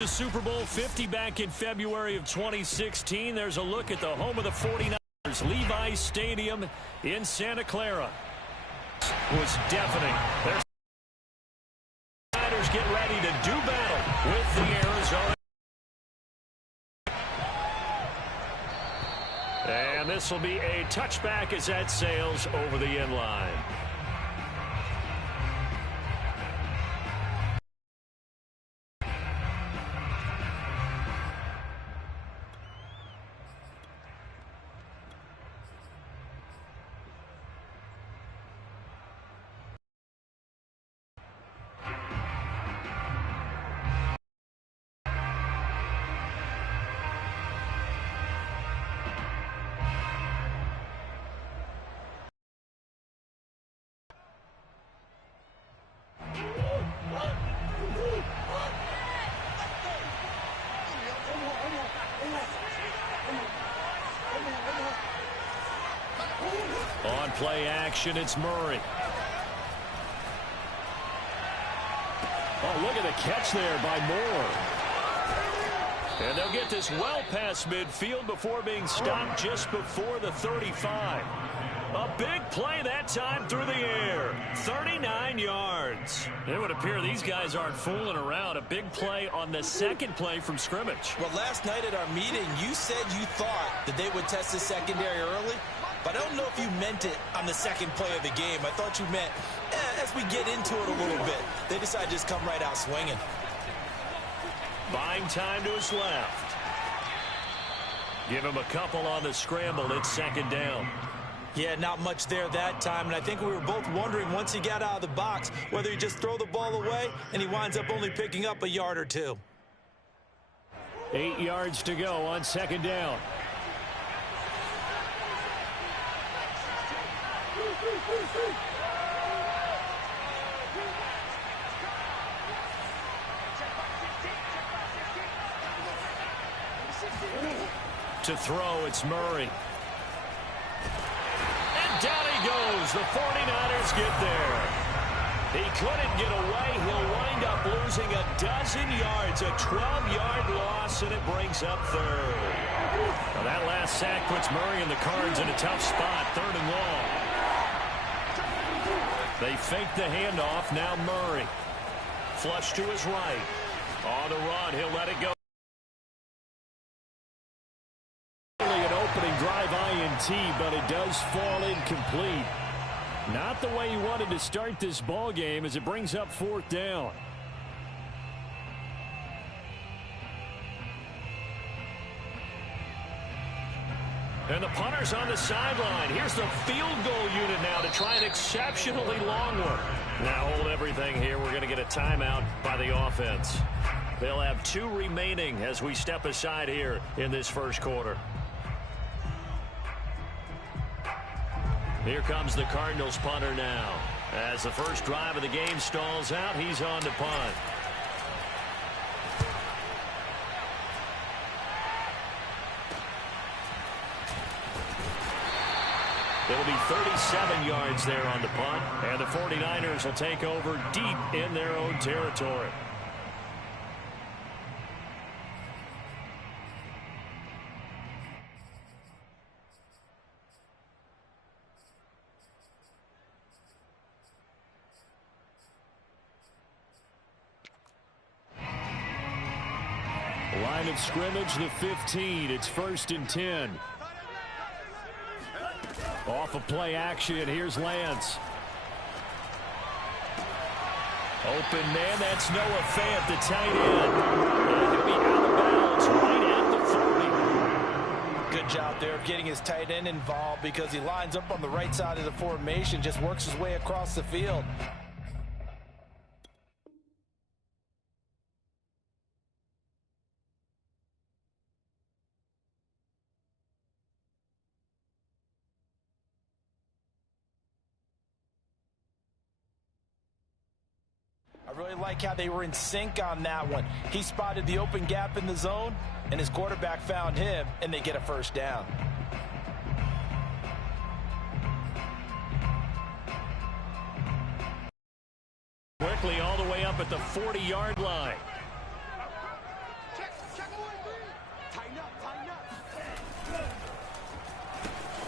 The Super Bowl 50 back in February of 2016. There's a look at the home of the 49ers, Levi's Stadium in Santa Clara. Was deafening. Their 49ers get ready to do battle with the Arizona. And this will be a touchback as that sails over the end line. On play action, it's Murray. Oh, look at the catch there by Moore. And they'll get this well past midfield before being stopped just before the 35. A big play that time through the air. 39 yards. It would appear these guys aren't fooling around. A big play on the second play from scrimmage. Well, last night at our meeting, you said you thought that they would test the secondary early. But I don't know if you meant it on the second play of the game. I thought you meant as we get into it a little bit. They decided to just come right out swinging. Buying time to his left. Give him a couple on the scramble. It's second down. Yeah, not much there that time. And I think we were both wondering once he got out of the box whether he just throw the ball away and he winds up only picking up a yard or two. 8 yards to go on second down. To throw, it's Murray. And down he goes. The 49ers get there. He couldn't get away. He'll wind up losing a dozen yards. A 12-yard loss, and it brings up third. Well, that last sack puts Murray and the Cards in a tough spot. Third and long. They fake the handoff. Now Murray. Flush to his right. On the run. He'll let it go. An opening drive INT, but it does fall incomplete. Not the way he wanted to start this ball game as it brings up fourth down. And the punter's on the sideline. Here's the field goal unit now to try an exceptionally long one. Now hold everything here. We're going to get a timeout by the offense. They'll have 2 remaining as we step aside here in this first quarter. Here comes the Cardinals punter now. As the first drive of the game stalls out, he's on to punt. It'll be 37 yards there on the punt, and the 49ers will take over deep in their own territory. Line of scrimmage, the 15. It's 1st and 10. Off of play action, here's Lance. Open man, that's Noah Fant, the tight end. And he'll be out of bounds right at the 40. Good job there of getting his tight end involved because he lines up on the right side of the formation, just works his way across the field. I really like how they were in sync on that one. He spotted the open gap in the zone, and his quarterback found him, and they get a first down. Quickly all the way up at the 40-yard line.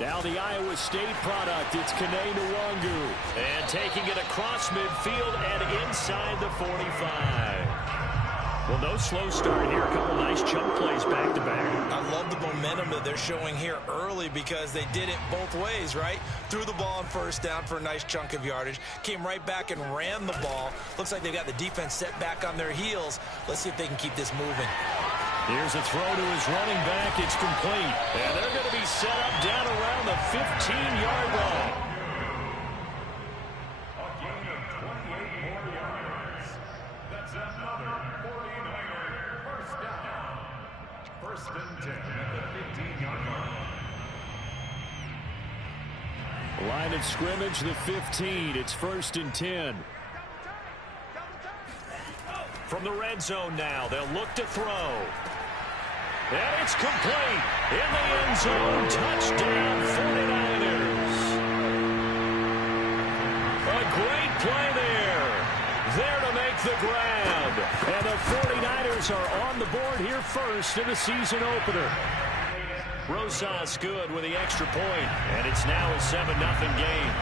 Now the Iowa State product, it's Kene Nwangu. And taking it across midfield and inside the 45. Well, no slow start here. A couple nice chunk plays back-to-back. I love the momentum that they're showing here early because they did it both ways, right? Threw the ball on first down for a nice chunk of yardage. Came right back and ran the ball. Looks like they've got the defense set back on their heels. Let's see if they can keep this moving. Here's a throw to his running back. It's complete. And they're going to be set up down around the 15-yard line. A gain of 28 more yards. That's another 49er first down. First and 10 at the 15-yard line. Line of scrimmage, the 15. It's first and 10. From the red zone now, they'll look to throw. And it's complete. In the end zone, touchdown 49ers. A great play there. There to make the grab. And the 49ers are on the board here first in the season opener. Rosas good with the extra point, and it's now a 7-0 game.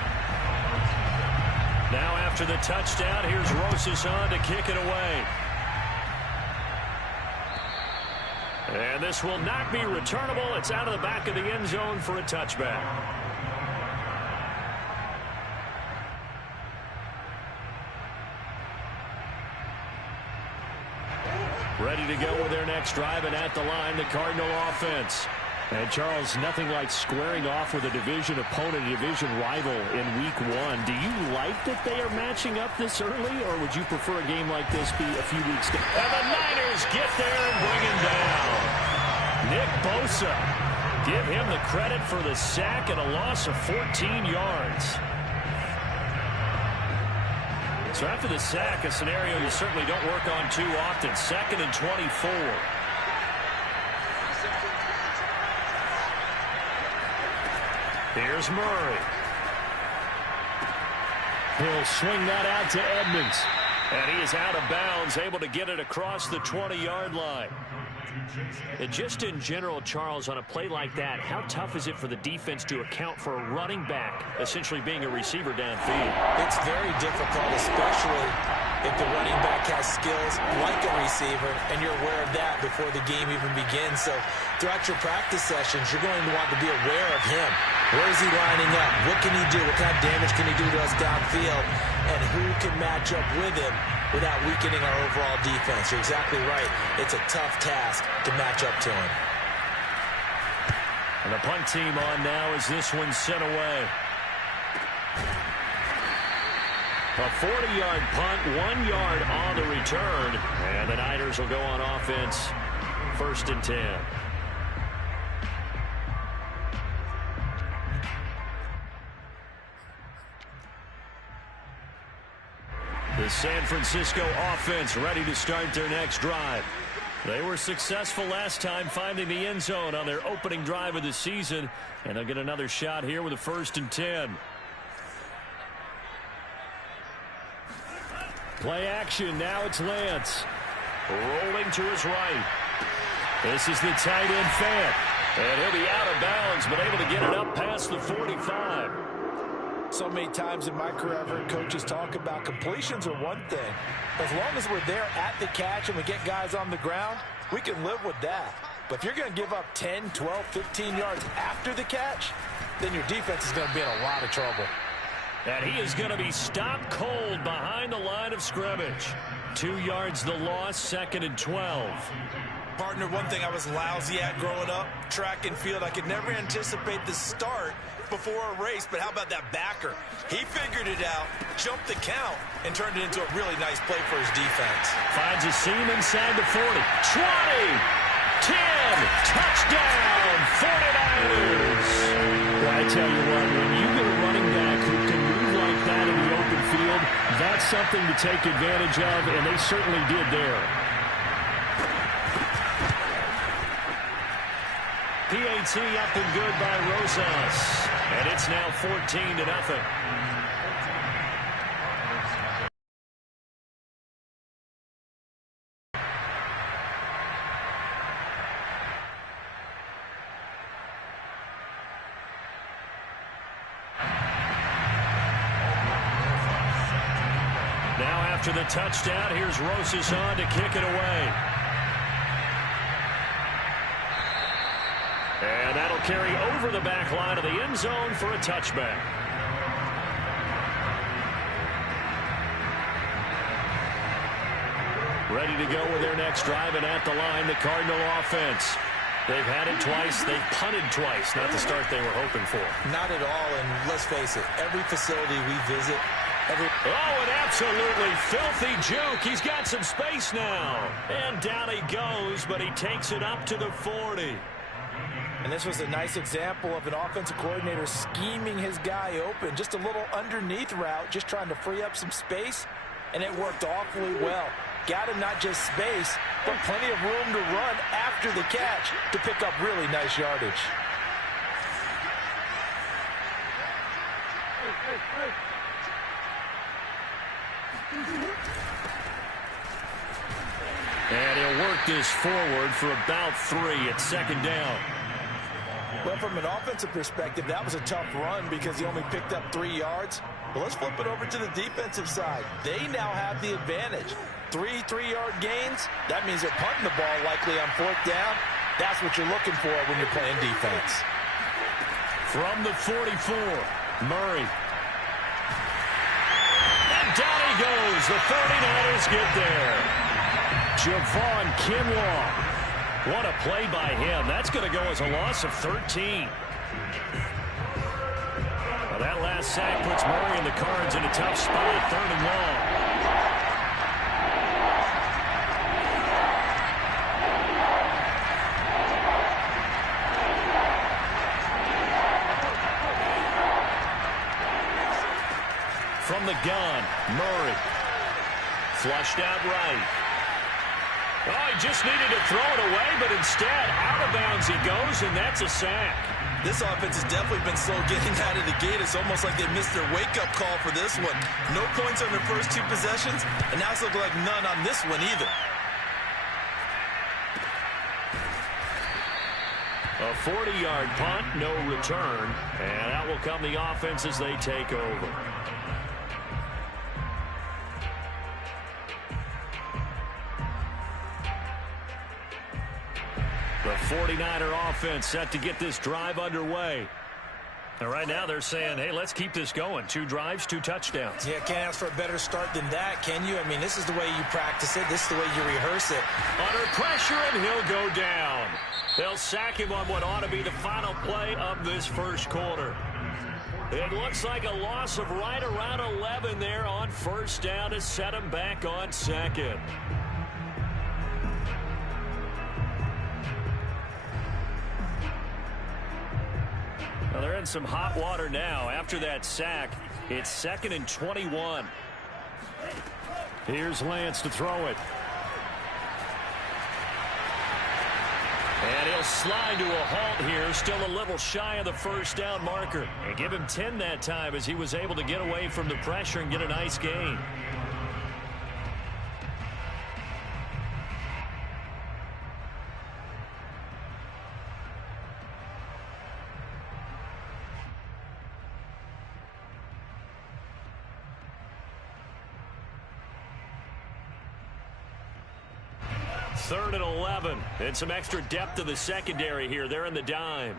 Now after the touchdown, here's Rosas on to kick it away. And this will not be returnable. It's out of the back of the end zone for a touchback. Ready to go with their next drive, and at the line, the Cardinal offense. And, Charles, nothing like squaring off with a division opponent, a division rival in Week 1. Do you like that they are matching up this early, or would you prefer a game like this be a few weeks ago? And the Niners get there and bring him down. Nick Bosa, give him the credit for the sack and a loss of 14 yards. So after the sack, a scenario you certainly don't work on too often. 2nd and 24. Here's Murray. He'll swing that out to Edmonds. And he is out of bounds, able to get it across the 20-yard line. And just in general, Charles, on a play like that, how tough is it for the defense to account for a running back essentially being a receiver downfield? It's very difficult, especially if the running back has skills like a receiver, and you're aware of that before the game even begins. So throughout your practice sessions, you're going to want to be aware of him. Where is he lining up? What can he do? What kind of damage can he do to us downfield? And who can match up with him without weakening our overall defense? You're exactly right. It's a tough task to match up to him. And the punt team on now as this one's sent away. A 40-yard punt, 1 yard on the return. And the Niners will go on offense. 1st and 10. The San Francisco offense ready to start their next drive. They were successful last time finding the end zone on their opening drive of the season. And they'll get another shot here with a 1st and 10. Play action. Now it's Lance. Rolling to his right. This is the tight end Fant. And he'll be out of bounds, but able to get it up past the 45. So many times in my career, I've heard coaches talk about completions are one thing. As long as we're there at the catch and we get guys on the ground, we can live with that. But if you're going to give up 10, 12, 15 yards after the catch, then your defense is going to be in a lot of trouble. And he is going to be stopped cold behind the line of scrimmage. 2 yards the loss, 2nd and 12. Partner, one thing I was lousy at growing up, track and field, I could never anticipate the start before a race, but how about that backer? He figured it out, jumped the count, and turned it into a really nice play for his defense. Finds a seam inside the 40. 20, 10, touchdown, 49ers. Well, I tell you what, when you get a running back who can move like that in the open field, that's something to take advantage of, and they certainly did there. PAT up and good by Rosas. And it's now 14-0. After the touchdown, here's Rosas on to kick it away. And that'll carry over the back line of the end zone for a touchback. Ready to go with their next drive, and at the line, the Cardinal offense. They've had it twice. They've punted twice. Not the start they were hoping for. Not at all, and let's face it, every facility we visit, Oh, an absolutely filthy juke. He's got some space now. And down he goes, but he takes it up to the 40. And this was a nice example of an offensive coordinator scheming his guy open. Just a little underneath route, just trying to free up some space, and it worked awfully well. Got him not just space, but plenty of room to run after the catch to pick up really nice yardage. And he'll work this forward for about 3 at second down. Well, from an offensive perspective, that was a tough run because he only picked up 3 yards. But let's flip it over to the defensive side. They now have the advantage. 3 3-yard gains, that means they're punting the ball likely on 4th down. That's what you're looking for when you're playing defense. From the 44, Murray. And down he goes. The 49ers get there. Javon Kinlaw. What a play by him. That's going to go as a loss of 13. Well, that last sack puts Murray and the Cards in a tough spot at 3rd and long. From the gun, Murray. Flushed out right. Oh, he just needed to throw it away, but instead, out of bounds he goes, and that's a sack. This offense has definitely been slow getting out of the gate. It's almost like they missed their wake-up call for this one. No points on their first 2 possessions, and now it's looking like none on this one either. A 40-yard punt, no return, and out will come the offense as they take over. The 49er offense set to get this drive underway. And right now they're saying, hey, let's keep this going. 2 drives, 2 touchdowns. Yeah, can't ask for a better start than that, can you? I mean, this is the way you practice it. This is the way you rehearse it. Under pressure, and he'll go down. They'll sack him on what ought to be the final play of this first quarter. It looks like a loss of right around 11 there on 1st down to set him back on 2nd. Well, they're in some hot water now. After that sack, it's 2nd and 21. Here's Lance to throw it. And he'll slide to a halt here, still a little shy of the 1st down marker. And give him 10 that time as he was able to get away from the pressure and get a nice gain. Third and 11, and some extra depth to the secondary here. They're in the dime.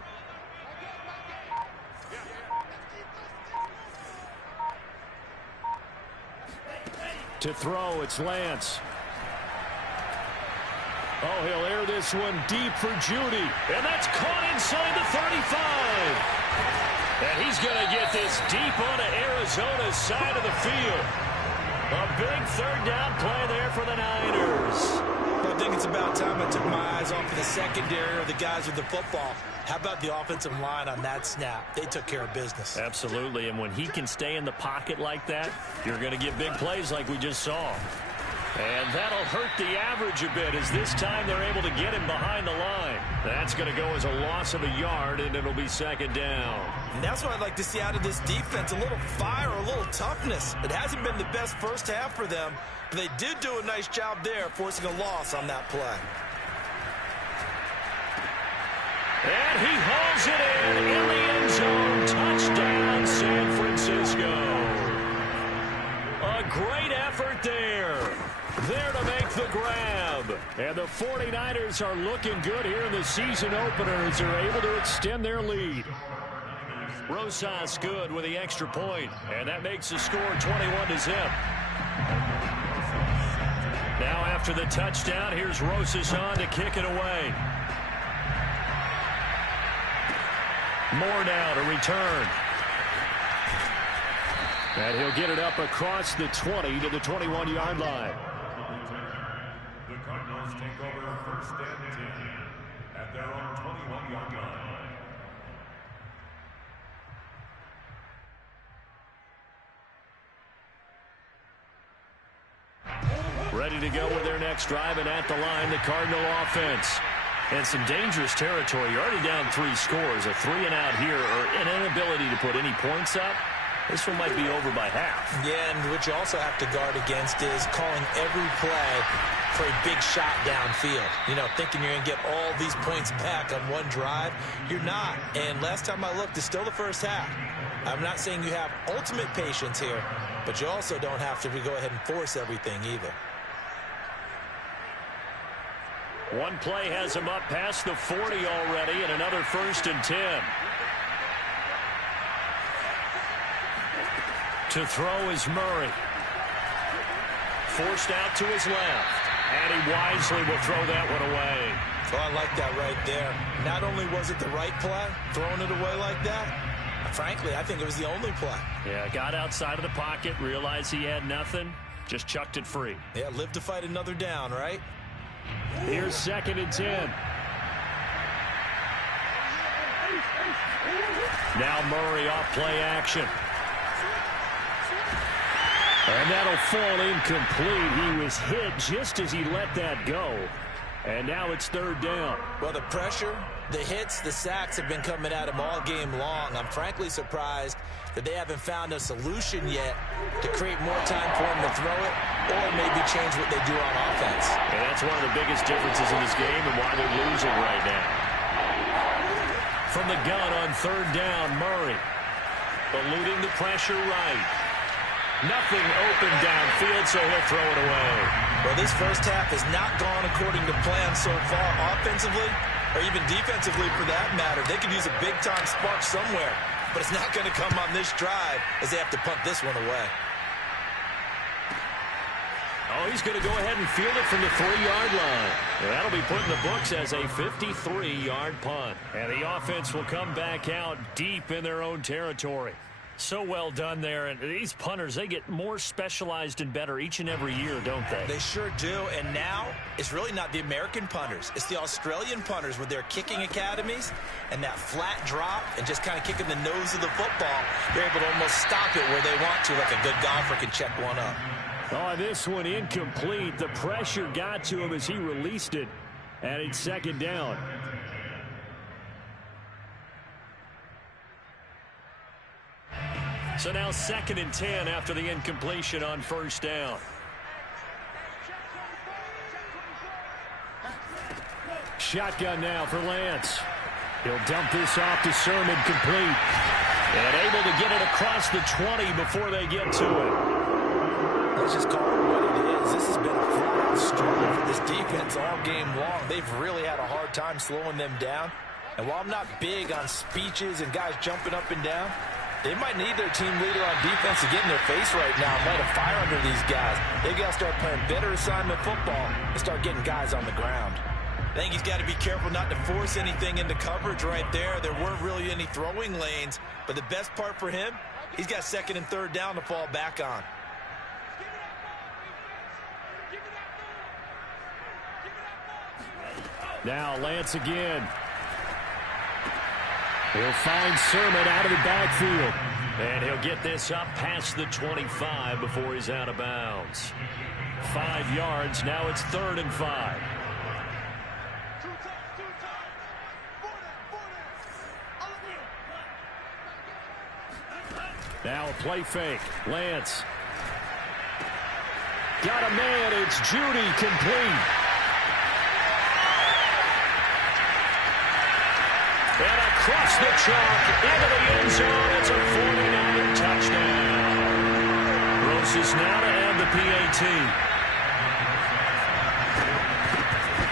To throw, it's Lance. Oh, he'll air this one deep for Judy. And that's caught inside the 35. And he's going to get this deep onto Arizona's side of the field. A big 3rd down play there for the Niners. I think it's about time I took my eyes off of the secondary or the guys with the football. How about the offensive line on that snap? They took care of business. Absolutely, and when he can stay in the pocket like that, you're going to get big plays like we just saw. And that'll hurt the average a bit as this time they're able to get him behind the line. That's going to go as a loss of a yard, and it'll be 2nd down. And that's what I'd like to see out of this defense, a little fire, a little toughness. It hasn't been the best first half for them, but they did do a nice job there, forcing a loss on that play. And he hauls it in the end zone. Touchdown, San Francisco. A great effort there. the grab. And the 49ers are looking good here in the season opener as they're able to extend their lead. Rosas good with the extra point, and that makes the score 21-0. Now after the touchdown, here's Rosas on to kick it away. Moore now to return. And he'll get it up across the 20 to the 21-yard line. The Cardinals take over first and 10 at their own 21-yard line. Ready to go with their next drive, and at the line, the Cardinal offense. And some dangerous territory. You're already down 3 scores. A 3-and-out here, or an inability to put any points up. This one might be over by half. Yeah, and what you also have to guard against is calling every play for a big shot downfield. You know, thinking you're going to get all these points back on one drive. You're not. And last time I looked, it's still the first half. I'm not saying you have ultimate patience here, but you also don't have to go ahead and force everything either. One play has him up past the 40 already, and another 1st and 10. To throw is Murray. Forced out to his left. And he wisely will throw that one away. Oh, I like that right there. Not only was it the right play, throwing it away like that, frankly, I think it was the only play. Yeah, got outside of the pocket, realized he had nothing, just chucked it free. Yeah, live to fight another down, right? Here's 2nd and 10. Now Murray off play action. And that'll fall incomplete. He was hit just as he let that go. And now it's 3rd down. Well, the pressure, the hits, the sacks have been coming at him all game long. I'm frankly surprised that they haven't found a solution yet to create more time for him to throw it or maybe change what they do on offense. And that's one of the biggest differences in this game and why they're losing right now. From the gun on 3rd down, Murray. Eluding the pressure right. Nothing open downfield, so he'll throw it away. Well, this first half has not gone according to plan so far offensively or even defensively for that matter. They could use a big-time spark somewhere, but it's not going to come on this drive as they have to punt this one away. Oh, he's going to go ahead and field it from the 3-yard line. And that'll be put in the books as a 53-yard punt. And the offense will come back out deep in their own territory. So well done there. And these punters, they get more specialized and better each and every year, don't they? They sure do. And now it's really not the American punters. It's the Australian punters with their kicking academies and that flat drop and just kind of kicking the nose of the football. They're able to almost stop it where they want to, like a good golfer can check one up. Oh, this one incomplete. The pressure got to him as he released it. And it's 2nd down. So now 2nd and 10 after the incompletion on 1st down. Shotgun now for Lance. He'll dump this off to Sermon, complete. And able to get it across the 20 before they get to it. Let's just call it what it is. This has been a flat-out struggle for this defense all game long. They've really had a hard time slowing them down. And while I'm not big on speeches and guys jumping up and down, they might need their team leader on defense to get in their face right now and light a fire under these guys. They've got to start playing better assignment football and start getting guys on the ground. I think he's got to be careful not to force anything into coverage right there. There weren't really any throwing lanes, but the best part for him, he's got 2nd and 3rd down to fall back on. Now Lance again. He'll find Sermon out of the backfield. And he'll get this up past the 25 before he's out of bounds. 5 yards. Now it's 3rd and 5. Now a play fake. Lance. Got a man. It's Judy, complete. And across the chalk into the end zone. It's a 49er touchdown. Rosas now to add the PAT.